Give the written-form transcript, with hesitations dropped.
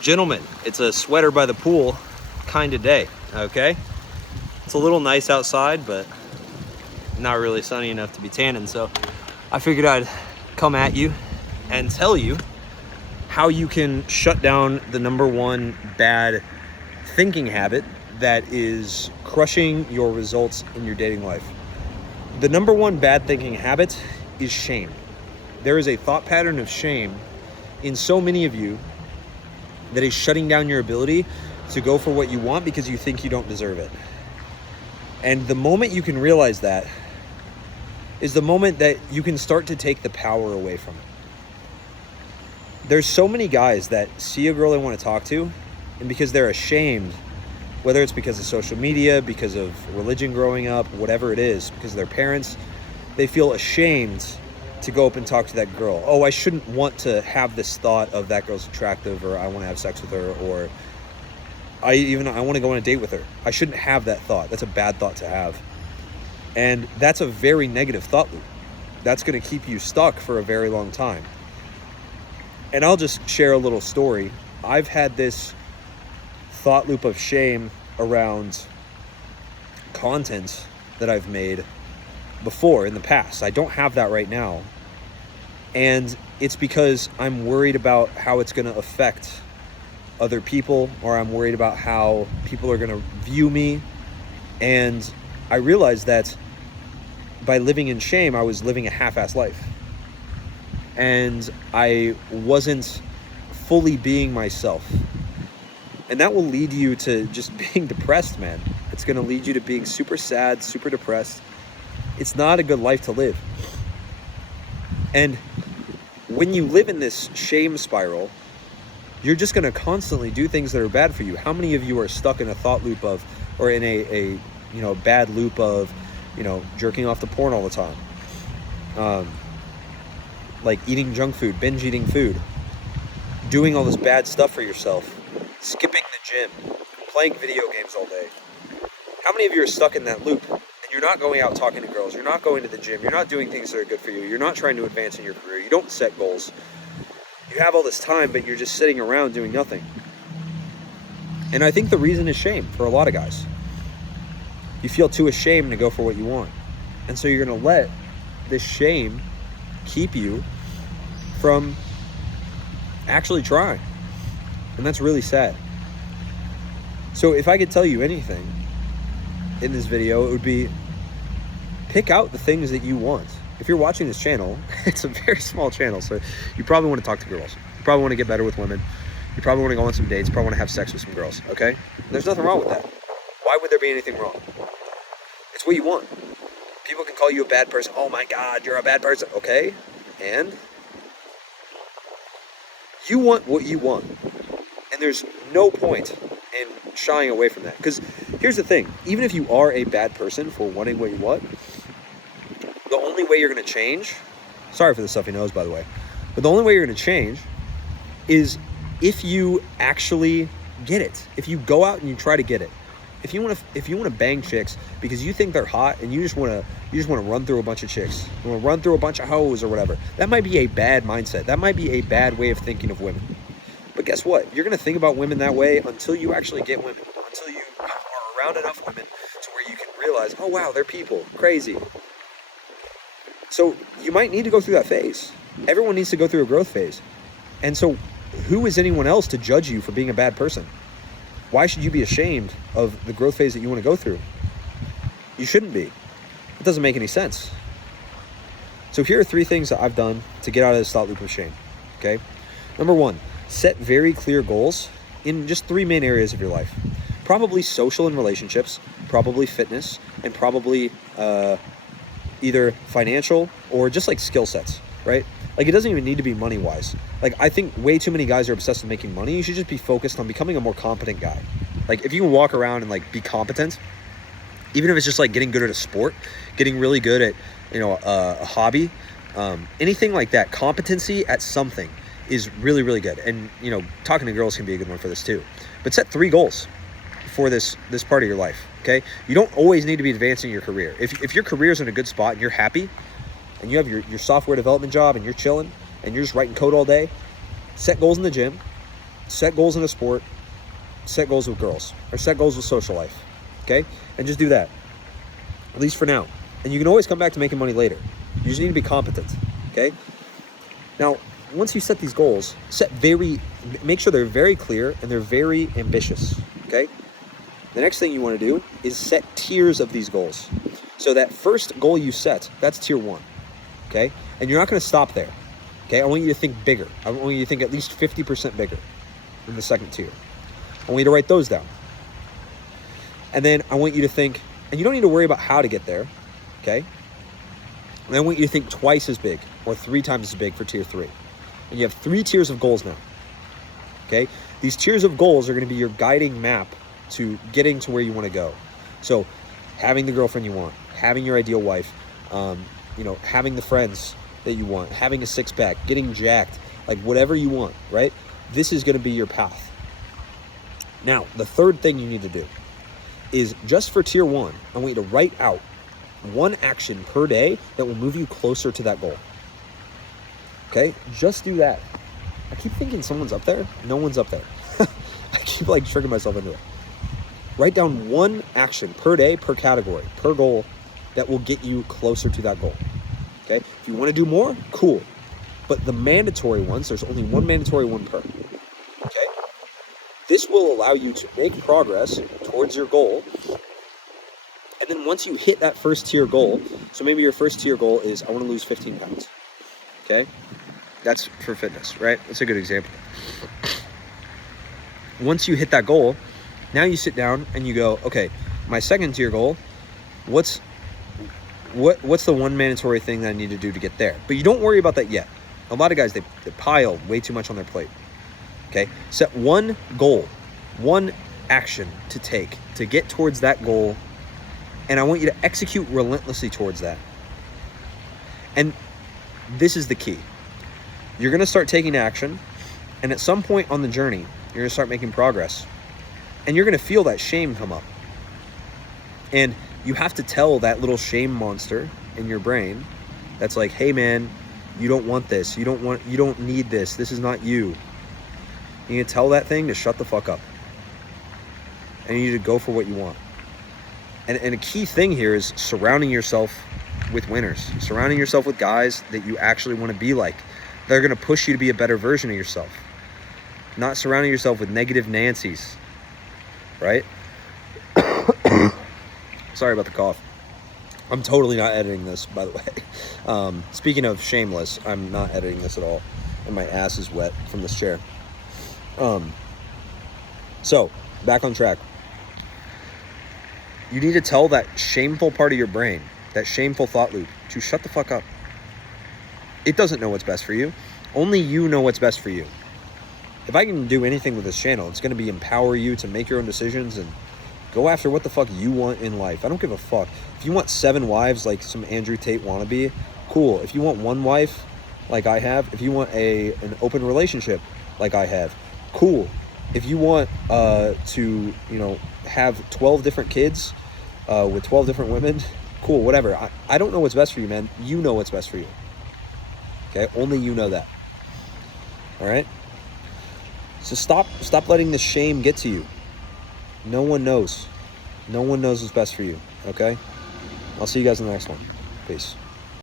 Gentlemen, it's a sweater by the pool kind of day, okay? It's a little nice outside, but not really sunny enough to be tanning. So I figured I'd come at you and tell you how you can shut down the number one bad thinking habit that is crushing your results in your dating life. The number one bad thinking habit is shame. There is a thought pattern of shame in so many of you that is shutting down your ability to go for what you want because you think you don't deserve it. And the moment you can realize that is the moment that you can start to take the power away from it. There's so many guys that see a girl they want to talk to, and because they're ashamed, whether it's because of social media, because of religion growing up, whatever it is, because of their parents, they feel ashamed to go up and talk to that girl. Oh, I shouldn't want to have this thought of that girl's attractive, or I want to have sex with her, or I want to go on a date with her. I shouldn't have that thought. That's a bad thought to have. And that's a very negative thought loop. That's going to keep you stuck for a very long time. And I'll just share a little story. I've had this thought loop of shame around content that I've made before in the past. I don't have that right now. And it's because I'm worried about how it's going to affect other people, or I'm worried about how people are going to view me. And I realized that by living in shame, I was living a half-assed life. And I wasn't fully being myself. And that will lead you to just being depressed, man. It's going to lead you to being super sad, super depressed. It's not a good life to live. And when you live in this shame spiral, you're just going to constantly do things that are bad for you. How many of you are stuck in a thought loop of, or in a bad loop of, jerking off to porn all the time? Like eating junk food, binge eating food, doing all this bad stuff for yourself, skipping the gym, playing video games all day. How many of you are stuck in that loop? You're not going out talking to girls. You're not going to the gym. You're not doing things that are good for you. You're not trying to advance in your career. You don't set goals. You have all this time, but you're just sitting around doing nothing. And I think the reason is shame for a lot of guys. You feel too ashamed to go for what you want. And so you're going to let this shame keep you from actually trying. And that's really sad. So if I could tell you anything in this video, it would be pick out the things that you want. If you're watching this channel, it's a very small channel, so you probably want to talk to girls. You probably want to get better with women. You probably want to go on some dates. You probably want to have sex with some girls, okay? There's nothing wrong with that. Why would there be anything wrong? It's what you want. People can call you a bad person. Oh my God, you're a bad person. Okay, and you want what you want. And there's no point in shying away from that. Because here's the thing. Even if you are a bad person for wanting what you want, the only way you're going to change, sorry for the stuffy nose, by the way, but the only way you're going to change is if you actually get it. If you go out and you try to get it. If you want to bang chicks because you think they're hot and you just want to run through a bunch of chicks, you want to run through a bunch of hoes or whatever, that might be a bad mindset. That might be a bad way of thinking of women. But guess what? You're going to think about women that way until you actually get women, until you are around enough women to where you can realize, oh wow, they're people, crazy. So you might need to go through that phase. Everyone needs to go through a growth phase. And so who is anyone else to judge you for being a bad person? Why should you be ashamed of the growth phase that you want to go through? You shouldn't be. It doesn't make any sense. So here are 3 things that I've done to get out of this thought loop of shame, okay? Number 1, set very clear goals in just 3 main areas of your life. Probably social and relationships, probably fitness, and probably either financial or just like skill sets, right? Like it doesn't even need to be money wise. Like I think way too many guys are obsessed with making money. You should just be focused on becoming a more competent guy. Like if you can walk around and like be competent, even if it's just like getting good at a sport, getting really good at, a hobby, anything like that, competency at something is really, really good. And, talking to girls can be a good one for this too. But set 3 goals for this part of your life, okay? You don't always need to be advancing your career. If your career's in a good spot and you're happy and you have your software development job and you're chilling and you're just writing code all day, set goals in the gym, set goals in a sport, set goals with girls, or set goals with social life, okay? And just do that, at least for now. And you can always come back to making money later. You just need to be competent, okay? Now, once you set these goals, make sure they're very clear and they're very ambitious, okay? The next thing you want to do is set tiers of these goals. So that first goal you set, that's tier 1, okay? And you're not going to stop there, okay? I want you to think bigger. I want you to think at least 50% bigger in the second tier. I want you to write those down. And then I want you to think, and you don't need to worry about how to get there, okay? And I want you to think twice as big or 3 times as big for tier 3. And you have 3 tiers of goals now, okay? These tiers of goals are going to be your guiding map to getting to where you want to go. So having the girlfriend you want, having your ideal wife, having the friends that you want, having a 6-pack, getting jacked, like whatever you want, right? This is going to be your path. Now, the third thing you need to do is just for tier 1, I want you to write out 1 action per day that will move you closer to that goal. Okay? Just do that. I keep thinking someone's up there. No one's up there. I keep tricking myself into it. Write down 1 action per day, per category, per goal that will get you closer to that goal. Okay? If you want to do more, cool. But the mandatory ones, there's only 1 mandatory one per. Okay? This will allow you to make progress towards your goal. And then once you hit that first tier goal, so maybe your first tier goal is, I want to lose 15 pounds. Okay? That's for fitness, right? That's a good example. Once you hit that goal, now you sit down and you go, okay, my second tier goal, what's the 1 mandatory thing that I need to do to get there? But you don't worry about that yet. A lot of guys, they pile way too much on their plate. Okay? Set 1 goal, 1 action to take to get towards that goal, and I want you to execute relentlessly towards that. And this is the key. You're going to start taking action, and at some point on the journey, you're going to start making progress. And you're going to feel that shame come up. And you have to tell that little shame monster in your brain that's like, hey man, you don't want this. You don't need this. This is not you. You need to tell that thing to shut the fuck up. And you need to go for what you want. And a key thing here is surrounding yourself with winners. Surrounding yourself with guys that you actually want to be like. They're going to push you to be a better version of yourself. Not surrounding yourself with negative Nancys. Right? Sorry about the cough. I'm totally not editing this, by the way. Speaking of shameless, I'm not editing this at all. And my ass is wet from this chair. So, back on track. You need to tell that shameful part of your brain, that shameful thought loop, to shut the fuck up. It doesn't know what's best for you. Only you know what's best for you. If I can do anything with this channel, it's going to be empower you to make your own decisions and go after what the fuck you want in life. I don't give a fuck. If you want 7 wives like some Andrew Tate wannabe, cool. If you want 1 wife like I have, if you want an open relationship like I have, cool. If you want to, have 12 different kids with 12 different women, cool, whatever. I don't know what's best for you, man. You know what's best for you. Okay? Only you know that. All right? So stop letting the shame get to you. No one knows. No one knows what's best for you, okay? I'll see you guys in the next one. Peace.